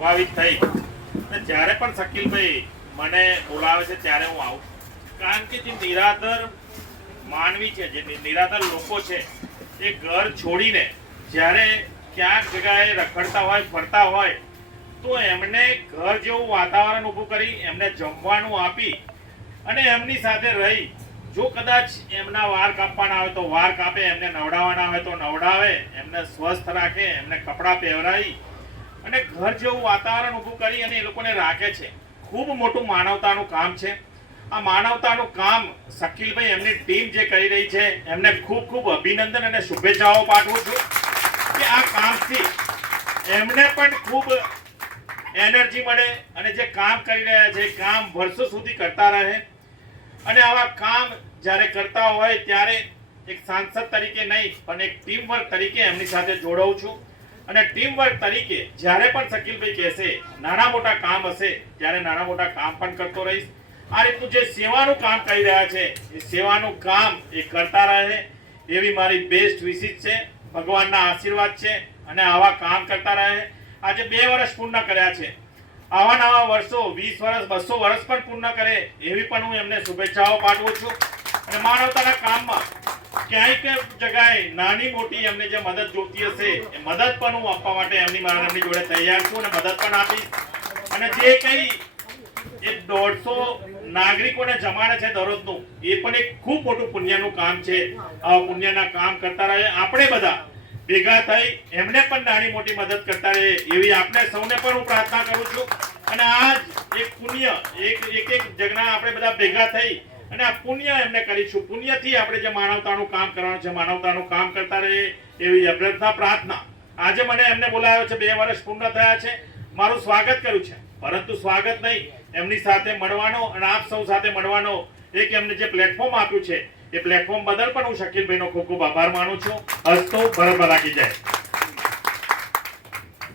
પ્રભાવિત થઈ અને જ્યારે પણ શકીલભાઈ મને બોલાવે છે ત્યારે હું આવું, કારણ કે જે નિરાધાર માનવી છે, જે નિરાધાર લોકો છે, એ ઘર છોડીને જ્યારે ક્યાંક જગ્યાએ રખડતા હોય, ફરતા હોય, તો એમને ઘર જેવું વાતાવરણ ઊભું કરી, એમને જમવાનું આપી અને એમની સાથે રહી, જો કદાચ એમના વાળ કાપવાના આવે તો વાળ કાપે, એમને નવડાવવાના આવે તો નવડાવે, એમને સ્વસ્થ રાખે, એમને કપડાં પહેરાવી અને ઘર જેવું વાતાવરણ ઊભું કરી અને એ લોકોને રાખે છે. ખૂબ મોટું માનવતાનું કામ છે. આ માનવતાનું કામ શકીલભાઈ, એમની ટીમ જે કરી રહી છે, એમને ખૂબ ખૂબ અભિનંદન અને શુભેચ્છાઓ પાઠવું છું કે આ કામથી એમને પણ ખૂબ એનર્જી મળે અને જે કામ કરી રહ્યા છે કામ વર્ષો સુધી કરતા રહે. અને આવા કામ જ્યારે કરતા હોય ત્યારે એક સાંસદ તરીકે નહીં પણ એક ટીમ વર્ક તરીકે એમની સાથે જોડાઉં છું. અને ટીમ વર્ક તરીકે જ્યારે પણ શકીલભાઈ કહેશે નાના મોટા કામ હશે ત્યારે નાના મોટા કામ પણ કરતો રહીશ. આ રીતનું જે સેવાનું કામ કરી રહ્યા છે એ સેવાનું કામ એ કરતા રહે એવી મારી બેસ્ટ વિશિસ છે. ભગવાનના આશીર્વાદ છે અને આવા કામ કરતા રહે. આજે 2 વર્ષ પૂર્ણ કર્યા છે, આવા નવા વર્ષો 20 વર્ષ 200 વર્ષ પણ પૂર્ણ કરે એવી પણ હું એમને શુભેચ્છાઓ પાઠવું છું. અને માનવતાના કામમાં ક્યાંક જગ્યાએ નાની મોટી એમને જે મદદ જોતી હશે એ મદદ પણ હું આપવા માટે એમની જોડે તૈયાર છું અને મદદ પણ આપીશ. અને જે કંઈ એ 150 નાગરિકોને જમાડે છે દરરોજનું, એ પણ એક ખૂબ મોટું પુણ્યનું કામ છે. આ પુણ્યના કામ કરતા રહે, આપણે બધા ભેગા થઈ એમને પણ નાની મોટી મદદ કરતા રહે એવી આપણે સૌને પણ હું પ્રાર્થના કરું છું. અને આ જ એક પુણ્ય, એક જગ્યા આપણે બધા ભેગા થઈ અને આ પુણ્ય એમને કરીશું. પુણ્યથી આપણે જે માનવતાનું કામ કરવાનું છે, માનવતાનું કામ કરતા રહે એવી અભ્યર્થના, પ્રાર્થના. આજે મને એમને બોલાવ્યો છે, 2 વર્ષ પૂર્ણ થયા છે, મારું સ્વાગત કર્યું છે, પરંતુ સ્વાગત નહીં, એમની સાથે મળવાનો અને આપ સૌ સાથે મળવાનો એક એમને જે પ્લેટફોર્મ આપ્યું છે એ પ્લેટફોર્મ બદલ પણ હું શકીલભાઈનો ખૂબ ખૂબ આભાર માનું છું. હસ્તો બરાબર લાગી જાય.